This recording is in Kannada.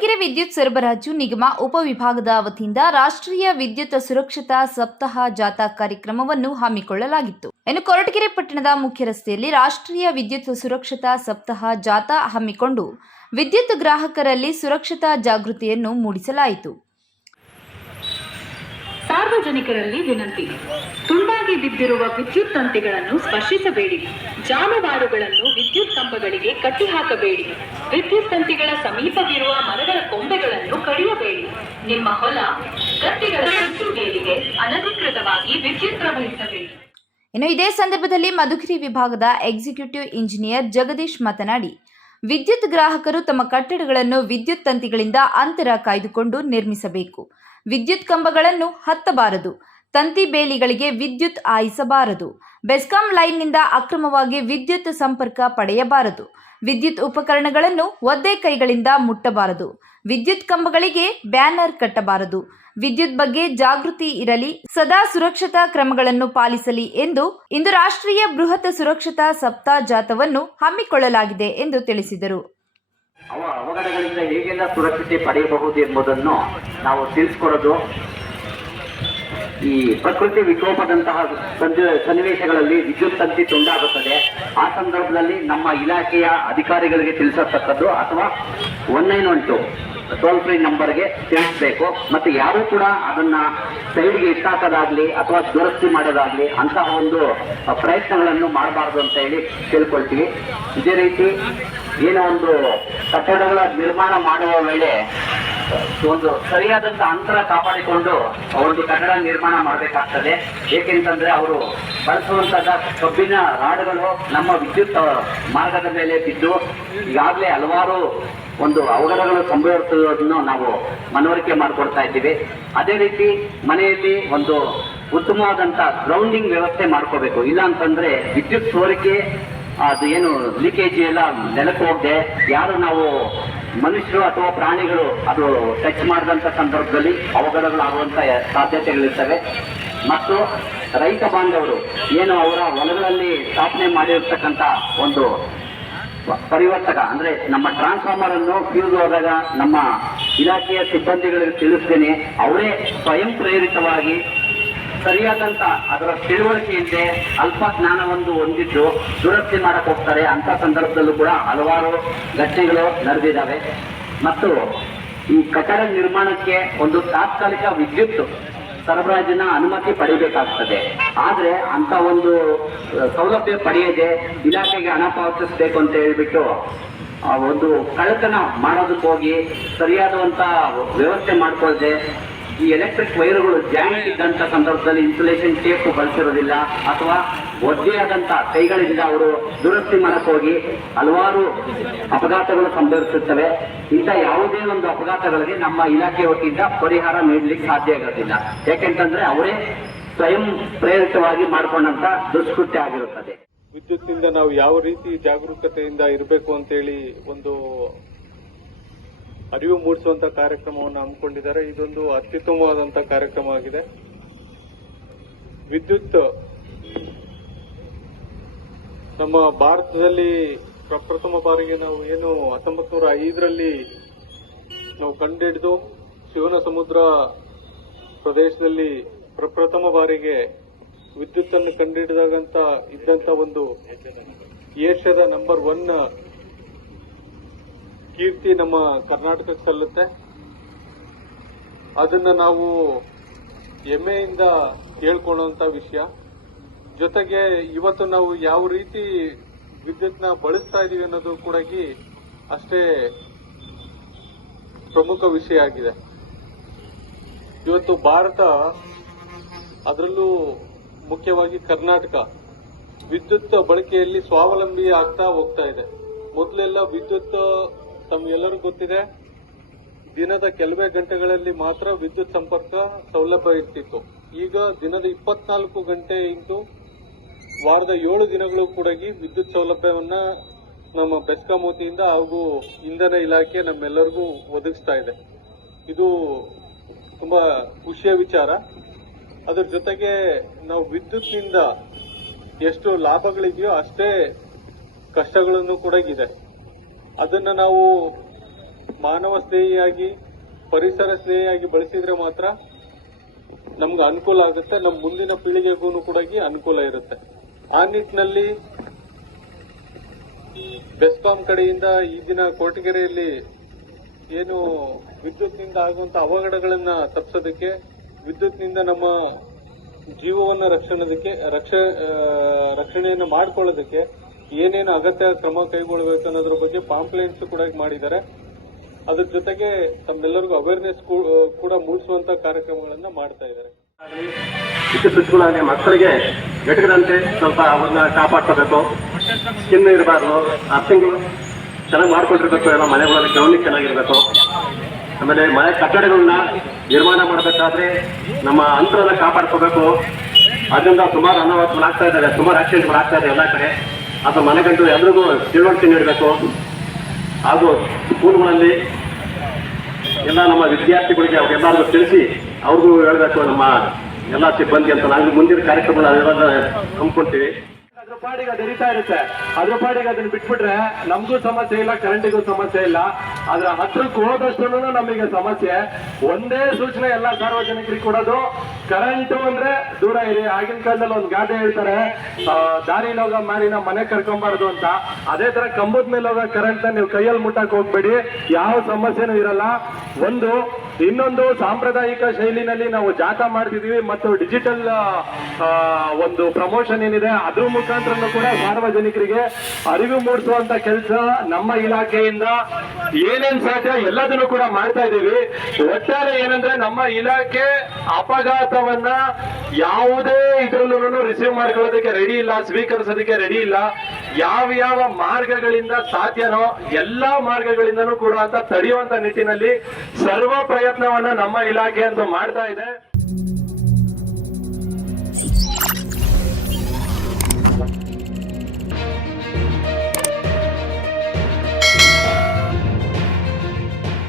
ವಿದ್ಯುತ್ ಸರಬರಾಜು ನಿಗಮ ಉಪವಿಭಾಗದ ವತಿಯಿಂದ ರಾಷ್ಟ್ರೀಯ ವಿದ್ಯುತ್ ಸುರಕ್ಷತಾ ಸಪ್ತಾಹ ಜಾಥಾ ಕಾರ್ಯಕ್ರಮವನ್ನು ಹಮ್ಮಿಕೊಳ್ಳಲಾಗಿತ್ತು. ಇನ್ನು ಕೊರಟಗೆರೆ ಪಟ್ಟಣದ ಮುಖ್ಯ ರಸ್ತೆಯಲ್ಲಿ ರಾಷ್ಟ್ರೀಯ ವಿದ್ಯುತ್ ಸುರಕ್ಷತಾ ಸಪ್ತಾಹ ಜಾಥಾ ಹಮ್ಮಿಕೊಂಡು ವಿದ್ಯುತ್ ಗ್ರಾಹಕರಲ್ಲಿ ಸುರಕ್ಷತಾ ಜಾಗೃತಿಯನ್ನು ಮೂಡಿಸಲಾಯಿತು. ಸಾರ್ವಜನಿಕರಲ್ಲಿ ವಿನಂತಿ. ತುಂಡಾಗಿ ಬಿದ್ದಿರುವ ವಿದ್ಯುತ್ ತಂತಿಗಳನ್ನು ಸ್ಪರ್ಶಿಸಬೇಡಿ. ಜಾನುವಾರುಗಳನ್ನು ವಿದ್ಯುತ್ ಕಂಬಗಳಿಗೆ ಕಟ್ಟಿಹಾಕಬೇಡಿ. ವಿದ್ಯುತ್ ತಂತಿಗಳ ಸಮೀಪವಿರುವ ಮರಗಳ ಕೊಂಬೆಗಳನ್ನು ಕಡಿಯಬೇಡಿ. ನಿಮ್ಮ ಹೊಲ, ಗದ್ದೆಗಳ ಸುತ್ತುಗೇರಿಗೆ ಅನಧಿಕೃತವಾಗಿ ವಿದ್ಯುತ್ ಪ್ರವಹಿಸಬೇಡಿ. ಇನ್ನು ಇದೇ ಸಂದರ್ಭದಲ್ಲಿ ಮಧುಗಿರಿ ವಿಭಾಗದ ಎಕ್ಸಿಕ್ಯೂಟಿವ್ ಇಂಜಿನಿಯರ್ ಜಗದೀಶ್ ಮಾತನಾಡಿ ವಿದ್ಯುತ್ ಗ್ರಾಹಕರು ತಮ್ಮ ಕಟ್ಟಡಗಳನ್ನು ವಿದ್ಯುತ್ ತಂತಿಗಳಿಂದ ಅಂತರ ಕಾಯ್ದುಕೊಂಡು ನಿರ್ಮಿಸಬೇಕು. ವಿದ್ಯುತ್ ಕಂಬಗಳನ್ನು ಹತ್ತಬಾರದು. ತಂತಿ ಬೇಲಿಗಳಿಗೆ ವಿದ್ಯುತ್ ಹಾಯಿಸಬಾರದು. ಬೆಸ್ಕಾಂ ಲೈನ್ನಿಂದ ಅಕ್ರಮವಾಗಿ ವಿದ್ಯುತ್ ಸಂಪರ್ಕ ಪಡೆಯಬಾರದು. ವಿದ್ಯುತ್ ಉಪಕರಣಗಳನ್ನು ಒದ್ದೆ ಕೈಗಳಿಂದ ಮುಟ್ಟಬಾರದು. ವಿದ್ಯುತ್ ಕಂಬಗಳಿಗೆ ಬ್ಯಾನರ್ ಕಟ್ಟಬಾರದು. ವಿದ್ಯುತ್ ಬಗ್ಗೆ ಜಾಗೃತಿ ಇರಲಿ, ಸದಾ ಸುರಕ್ಷತಾ ಕ್ರಮಗಳನ್ನು ಪಾಲಿಸಲಿ ಎಂದು ಇಂದು ರಾಷ್ಟ್ರೀಯ ಬೃಹತ್ ಸುರಕ್ಷತಾ ಸಪ್ತಾಹ ಜಾಥವನ್ನು ಹಮ್ಮಿಕೊಳ್ಳಲಾಗಿದೆ ಎಂದು ತಿಳಿಸಿದರು. ಅವ ಅವಘಡಗಳಿಂದ ಹೇಗೆಲ್ಲ ಸುರಕ್ಷತೆ ಪಡೆಯಬಹುದು ಎಂಬುದನ್ನು ನಾವು ತಿಳಿಸ್ಕೊಡೋದು ಈ ಪ್ರಕೃತಿ ವಿಕೋಪದಂತಹ ಸನ್ನಿವೇಶಗಳಲ್ಲಿ ವಿದ್ಯುತ್ ತಂತಿ ತುಂಡಾಗುತ್ತದೆ ಆ ಸಂದರ್ಭದಲ್ಲಿ ನಮ್ಮ ಇಲಾಖೆಯ ಅಧಿಕಾರಿಗಳಿಗೆ ತಿಳಿಸತಕ್ಕದ್ದು ಅಥವಾ one nine one two toll free ನಂಬರ್ಗೆ ತಿಳಿಸಬೇಕು. ಮತ್ತು ಯಾರೂ ಕೂಡ ಅದನ್ನ ಸೈಡ್ಗೆ ಇಟ್ಟಾಕೋದಾಗ್ಲಿ ಅಥವಾ ದುರಸ್ತಿ ಮಾಡೋದಾಗ್ಲಿ ಅಂತಹ ಒಂದು ಪ್ರಯತ್ನಗಳನ್ನು ಮಾಡಬಾರ್ದು ಅಂತ ಹೇಳಿ ತಿಳ್ಕೊಳ್ತೀವಿ. ಇದೇ ರೀತಿ ಏನೋ ಒಂದು ಕಟ್ಟಡಗಳ ನಿರ್ಮಾಣ ಮಾಡುವ ವೇಳೆ ಒಂದು ಸರಿಯಾದಂತ ಅಂತರ ಕಾಪಾಡಿಕೊಂಡು ಒಂದು ಕಟ್ಟಡ ನಿರ್ಮಾಣ ಮಾಡಬೇಕಾಗ್ತದೆ. ಏಕೆಂತಂದ್ರೆ ಅವರು ಬಳಸುವಂತಹ ಕಬ್ಬಿನ ರಾಡ್ಗಳು ನಮ್ಮ ವಿದ್ಯುತ್ ಮಾರ್ಗದ ಮೇಲೆ ಬಿದ್ದು ಈಗಾಗಲೇ ಹಲವಾರು ಒಂದು ಅವಘಡಗಳು ಸಂಭವಿಸುವುದನ್ನು ನಾವು ಮನವರಿಕೆ ಮಾಡಿಕೊಡ್ತಾ ಇದ್ದೀವಿ. ಅದೇ ರೀತಿ ಮನೆಯಲ್ಲಿ ಒಂದು ಉತ್ತಮವಾದಂತ ಗ್ರೌಂಡಿಂಗ್ ವ್ಯವಸ್ಥೆ ಮಾಡ್ಕೋಬೇಕು. ಇಲ್ಲ ಅಂತಂದ್ರೆ ವಿದ್ಯುತ್ ಸೋರಿಕೆ, ಅದು ಏನು ಲೀಕೇಜ್ ಎಲ್ಲ ನೆಲಕ್ಕೆ ಹೋಗದೆ, ಯಾರು ನಾವು ಮನುಷ್ಯರು ಅಥವಾ ಪ್ರಾಣಿಗಳು ಅದು ಟಚ್ ಮಾಡಿದಂಥ ಸಂದರ್ಭದಲ್ಲಿ ಅವಘಡಗಳಾಗುವಂಥ ಸಾಧ್ಯತೆಗಳಿರ್ತವೆ. ಮತ್ತು ರೈತ ಬಾಂಧವರು ಏನು ಅವರ ಹೊಲಗಳಲ್ಲಿ ಸ್ಥಾಪನೆ ಮಾಡಿರ್ತಕ್ಕಂಥ ಒಂದು ಪರಿವರ್ತಕ, ಅಂದ್ರೆ ನಮ್ಮ ಟ್ರಾನ್ಸ್ಫಾರ್ಮರ್ ಅನ್ನು ಫ್ಯೂಸ್ ಹೋದಾಗ ನಮ್ಮ ಇಲಾಖೆಯ ಸಿಬ್ಬಂದಿಗಳಿಗೆ ತಿಳಿಸ್ತೇನೆ, ಅವರೇ ಸ್ವಯಂ ಪ್ರೇರಿತವಾಗಿ ಸರಿಯಾದಂತ ಅದರ ತಿಳುವಳಿಕೆ ಅಲ್ಪ ಜ್ಞಾನವನ್ನು ಹೊಂದಿದ್ದು ದುರಸ್ತಿ ಮಾಡಕ್ ಹೋಗ್ತಾರೆ ಅಂತ ಸಂದರ್ಭದಲ್ಲೂ ಕೂಡ ಹಲವಾರು ಘಟನೆಗಳು ನಡೆದಿದ್ದಾವೆ. ಮತ್ತು ಈ ಕಟ್ಟಡ ನಿರ್ಮಾಣಕ್ಕೆ ಒಂದು ತಾತ್ಕಾಲಿಕ ವಿದ್ಯುತ್ ಸರಬರಾಜಿನ ಅನುಮತಿ ಪಡಿಬೇಕಾಗ್ತದೆ ಆದ್ರೆ ಅಂತ ಒಂದು ಸೌಲಭ್ಯ ಪಡೆಯದೆ ಇಲಾಖೆಗೆ ಹಣ ಪಾವತಿಸಬೇಕು ಅಂತ ಹೇಳ್ಬಿಟ್ಟು ಒಂದು ಕಳತನ ಮಾಡೋದಕ್ಕೋಗಿ ಸರಿಯಾದಂತ ವ್ಯವಸ್ಥೆ ಮಾಡ್ಕೊಳ್ದೆ ಈ ಎಲೆಕ್ಟ್ರಿಕ್ ವೈರ್ಗಳು ಜಾಯಿಂಟ್ ಇದ್ದಂತ ಸಂದರ್ಭದಲ್ಲಿ ಇನ್ಸುಲೇಷನ್ ಟೇಪ್ ಬಳಸಿರೋದಿಲ್ಲ ಅಥವಾ ಒದ್ದೆಯಾದಂತ ಕೈಗಳಿಂದ ಅವರು ದುರಸ್ತಿ ಮಾಡಕ್ ಹೋಗಿ ಹಲವಾರು ಅಪಘಾತಗಳು ಸಂಭವಿಸುತ್ತವೆ. ಇಂಥ ಯಾವುದೇ ಒಂದು ಅಪಘಾತಗಳಿಗೆ ನಮ್ಮ ಇಲಾಖೆ ವತಿಯಿಂದ ಪರಿಹಾರ ನೀಡಲಿಕ್ಕೆ ಸಾಧ್ಯ ಆಗೋದಿಲ್ಲ. ಯಾಕೆಂತಂದ್ರೆ ಅವರೇ ಸ್ವಯಂ ಪ್ರೇರಿತವಾಗಿ ಮಾಡಿಕೊಂಡಂತ ದುಷ್ಕೃತ್ಯ ಆಗಿರುತ್ತದೆ. ವಿದ್ಯುತ್ತಿಂದ ನಾವು ಯಾವ ರೀತಿ ಜಾಗರೂಕತೆಯಿಂದ ಇರಬೇಕು ಅಂತೇಳಿ ಒಂದು ಅರಿವು ಮೂಡಿಸುವಂತ ಕಾರ್ಯಕ್ರಮವನ್ನು ಹಮ್ಮಿಕೊಂಡಿದ್ದಾರೆ. ಇದೊಂದು ಅತ್ಯುತ್ತಮವಾದಂತ ಕಾರ್ಯಕ್ರಮ ಆಗಿದೆ. ವಿದ್ಯುತ್ ನಮ್ಮ ಭಾರತದಲ್ಲಿ ಪ್ರಪ್ರಥಮ ಬಾರಿಗೆ ನಾವು ಏನು ಹತ್ತೊಂಬತ್ ನೂರ ಐದರಲ್ಲಿ ನಾವು ಕಂಡಿಡಿದು ಶಿವನ ಸಮುದ್ರ ಪ್ರದೇಶದಲ್ಲಿ ಪ್ರಪ್ರಥಮ ಬಾರಿಗೆ ವಿದ್ಯುತ್ ಅನ್ನು ಕಂಡುಹಿಡಿದಾಗಂತ ಇದ್ದಂತ ಒಂದು ಏಷ್ಯಾದ ನಂಬರ್ ಒನ್ ಕೀರ್ತಿ ನಮ್ಮ ಕರ್ನಾಟಕಕ್ಕೆ ಸಲ್ಲುತ್ತೆ ಅದನ್ನ ನಾವು ಹೆಮ್ಮೆಯಿಂದ ಹೇಳ್ಕೊಳ್ಳುವಂತ ವಿಷಯ. ಜೊತೆಗೆ ಇವತ್ತು ನಾವು ಯಾವ ರೀತಿ ವಿದ್ಯುತ್ನ ಬಳಸ್ತಾ ಇದೀವಿ ಅನ್ನೋದು ಕೂಡ ಅಷ್ಟೇ ಪ್ರಮುಖ ವಿಷಯ ಆಗಿದೆ. ಇವತ್ತು ಭಾರತ ಅದರಲ್ಲೂ ಮುಖ್ಯವಾಗಿ ಕರ್ನಾಟಕ. ವಿದ್ಯುತ್ ಬಳಕೆಯಲ್ಲಿ ಸ್ವಾವಲಂಬಿ ಆಗ್ತಾ ಹೋಗ್ತಾ ಇದೆ. ಮೊದಲೆಲ್ಲ ವಿದ್ಯುತ್ ತಮ್ಗೆಲ್ಲರಿಗೂ ಗೊತ್ತಿದೆ, ದಿನದ ಕೆಲವೇ ಗಂಟೆಗಳಲ್ಲಿ ಮಾತ್ರ ವಿದ್ಯುತ್ ಸಂಪರ್ಕ ಸೌಲಭ್ಯ ಇರ್ತಿತ್ತು. ಈಗ ದಿನದ ಇಪ್ಪತ್ನಾಲ್ಕು ಗಂಟೆ ಇಂಟು ವಾರದ ಏಳು ದಿನಗಳು ಕೂಡ ವಿದ್ಯುತ್ ಸೌಲಭ್ಯವನ್ನ ನಮ್ಮ ಬೆಸ್ಕಾಂ ಹಾಗೂ ಇಂಧನ ಇಲಾಖೆ ನಮ್ಮೆಲ್ಲರಿಗೂ ಒದಗಿಸ್ತಾ ಇದೆ. ಇದು ತುಂಬಾ ಖುಷಿಯ ವಿಚಾರ. ಅದರ ಜೊತೆಗೆ ನಾವು ವಿದ್ಯುತ್ನಿಂದ ಎಷ್ಟು ಲಾಭಗಳಿದೆಯೋ ಅಷ್ಟೇ ಕಷ್ಟಗಳನ್ನು ಕೂಡ ಇದೆ ಅದನ್ನ ನಾವು ಮಾನವ ಸ್ನೇಹಿಯಾಗಿ, ಪರಿಸರ ಸ್ನೇಹಿಯಾಗಿ ಬಳಸಿದ್ರೆ ಮಾತ್ರ ನಮ್ಗೆ ಅನುಕೂಲ ಆಗುತ್ತೆ. ನಮ್ಮ ಮುಂದಿನ ಪೀಳಿಗೆಗೂ ಕೂಡ ಅನುಕೂಲ ಇರುತ್ತೆ. ಆ ನಿಟ್ಟಿನಲ್ಲಿ ಬೆಸ್ಕಾಂ ಕಡೆಯಿಂದ ಈ ದಿನ ಕೋಟಗೆರೆಯಲ್ಲಿ ಏನು ವಿದ್ಯುತ್ನಿಂದ ಆಗುವಂತ ಅವಘಡಗಳನ್ನ ತಪ್ಪಿಸೋದಕ್ಕೆ ವಿದ್ಯುತ್ನಿಂದ ನಮ್ಮ ಜೀವವನ್ನು ರಕ್ಷಣದಕ್ಕೆ, ರಕ್ಷ ರಕ್ಷಣೆಯನ್ನು ಮಾಡ್ಕೊಳ್ಳೋದಕ್ಕೆ ಏನೇನು ಅಗತ್ಯ ಕ್ರಮ ಕೈಗೊಳ್ಳಬೇಕು ಅನ್ನೋದ್ರ ಬಗ್ಗೆ ಪಾಂಪ್ಲೇಂಟ್ಸ್ ಕೂಡ ಮಾಡಿದ್ದಾರೆ. ಅದ್ರ ಜೊತೆಗೆ ತಮ್ಮೆಲ್ಲರಿಗೂ ಅವೇರ್ನೆಸ್ ಕೂಡ ಮೂಡಿಸುವಂತ ಕಾರ್ಯಕ್ರಮಗಳನ್ನ ಮಾಡ್ತಾ ಇದ್ದಾರೆ. ಸ್ವಿಚ್ಗಳಾಗಿ ಮಕ್ಕಳಿಗೆ ಎಟಕದಂತೆ ಸ್ವಲ್ಪ ಅವ್ರನ್ನ ಕಾಪಾಡ್ಕೋಬೇಕು. ಸ್ಕಿನ್ ಇರಬಾರ್ದು ಅರ್ಥಿಂಗ್ ಚೆನ್ನಾಗಿ ಮಾಡ್ಕೊಂಡಿರ್ಬೇಕು, ಎಲ್ಲ ಮನೆಗಳಲ್ಲಿ ಗ್ರೌಂಡಿಂಗ್ ಚೆನ್ನಾಗಿರ್ಬೇಕು. ಆಮೇಲೆ ಮನೆ ಕಟ್ಟಡಗಳನ್ನ ನಿರ್ಮಾಣ ಮಾಡಬೇಕಾದ್ರೆ ನಮ್ಮ ಅಂತರನ್ನ ಕಾಪಾಡ್ಕೋಬೇಕು. ಅದರಿಂದ ಸುಮಾರು ಅನಾಹುತಗಳಾಗ್ತಾ ಇದ್ದಾವೆ ಸುಮಾರು ಆಕ್ಸಿಡೆಂಟ್ಗಳು ಆಗ್ತಾ ಇದೆ ಎಲ್ಲ ಕಡೆ. ಅದು ಮನೆಗಂಟು ಎಲ್ರಿಗೂ ತಿಳುವಳಿಕೆ ನೀಡಬೇಕು. ಹಾಗೂ ಸ್ಕೂಲ್ಗಳಲ್ಲಿ ಎಲ್ಲ ನಮ್ಮ ವಿದ್ಯಾರ್ಥಿಗಳಿಗೆ ಅವ್ರಿಗೆಲ್ಲರಿಗೂ ತಿಳಿಸಿ ಅವ್ರಿಗೂ ಹೇಳಬೇಕು ನಮ್ಮ ಎಲ್ಲ ಸಿಬ್ಬಂದಿ ಅಂತ. ನಾವು ಮುಂದಿನ ಕಾರ್ಯಕ್ರಮ ನಾವೆಲ್ಲ ಹಮ್ಮಿಕೊಳ್ತೀವಿ. ಅದ್ರ ಪಾಡಿಗೆ ಅದು ಎರಿತಾ ಇರುತ್ತೆ. ಅದ್ರ ಪಾಡಿಗೆ ಅದನ್ನ ಬಿಟ್ಬಿಟ್ರೆ ನಮಗೂ ಸಮಸ್ಯೆ ಇಲ್ಲ ಕರೆಂಟಿಗೂ ಸಮಸ್ಯೆ ಇಲ್ಲ. ಅದ್ರ ಹತ್ರಕ್ಕೆ ಹೋದಷ್ಟು ನಮಗೆ ಸಮಸ್ಯೆ. ಒಂದೇ ಸೂಚನೆ ಎಲ್ಲ ಸಾರ್ವಜನಿಕರಿಗೆ ಕೊಡೋದು. ಕರೆಂಟು ಅಂದ್ರೆ ದೂರ ಇರಿ. ಆಗಿನ ಕಾಲದಲ್ಲಿ ಒಂದು ಗಾದೆ ಹೇಳ್ತಾರೆ ಆ, ದಾರಿಲಿ ಹೋಗೋ ಮಾರಿನ ಮನೆ ಕರ್ಕೊಂಬಾರ್ದು ಅಂತ. ಅದೇ ತರ ಕಂಬದ ಮೇಲೆ ಹೋಗೋ ಕರೆಂಟ್ ನೀವು ಕೈಯಲ್ಲಿ ಮುಟ್ಟಕ್ ಹೋಗ್ಬೇಡಿ. ಯಾವ ಸಮಸ್ಯೆನೂ ಇರಲ್ಲ. ಒಂದು ಇನ್ನೊಂದು ಸಾಂಪ್ರದಾಯಿಕ ಶೈಲಿನಲ್ಲಿ ನಾವು ಜಾಥಾ ಮಾಡ್ತಿದೀವಿ ಮತ್ತು ಡಿಜಿಟಲ್ ಒಂದು ಪ್ರಮೋಷನ್ ಏನಿದೆ, ಅದ್ರ ಮುಖಾಂತರ ಕೂಡ ಸಾರ್ವಜನಿಕರಿಗೆ ಅರಿವು ಮೂಡಿಸುವಂತ ಕೆಲಸ ನಮ್ಮ ಇಲಾಖೆಯಿಂದ. ಏನೇನ್ ಸಾಧ್ಯ ಎಲ್ಲದನ್ನು ಕೂಡ ಮಾಡ್ತಾ ಇದ್ದೀವಿ. ಒಟ್ಟಾರೆ ಏನಂದ್ರೆ ನಮ್ಮ ಇಲಾಖೆ ಅಪಘಾತವನ್ನ ಯಾವುದೇ ಇದ್ರಲ್ಲೂ ರಿಸೀವ್ ಮಾಡ್ಕೊಳ್ಳೋದಕ್ಕೆ ರೆಡಿ ಇಲ್ಲ, ಸ್ವೀಕರಿಸೋದಕ್ಕೆ ರೆಡಿ ಇಲ್ಲ. ಯಾವ ಯಾವ ಮಾರ್ಗಗಳಿಂದ ಸಾಧ್ಯನೋ ಎಲ್ಲಾ ಮಾರ್ಗಗಳಿಂದನೂ ಕೂಡ ಅಂತ ತಡೆಯುವಂತ ನಿಟ್ಟಿನಲ್ಲಿ ಸರ್ವ ಪ್ರಯತ್ನವನ್ನ ನಮ್ಮ ಇಲಾಖೆ ಅಂತ ಮಾಡ್ತಾ ಇದೆ.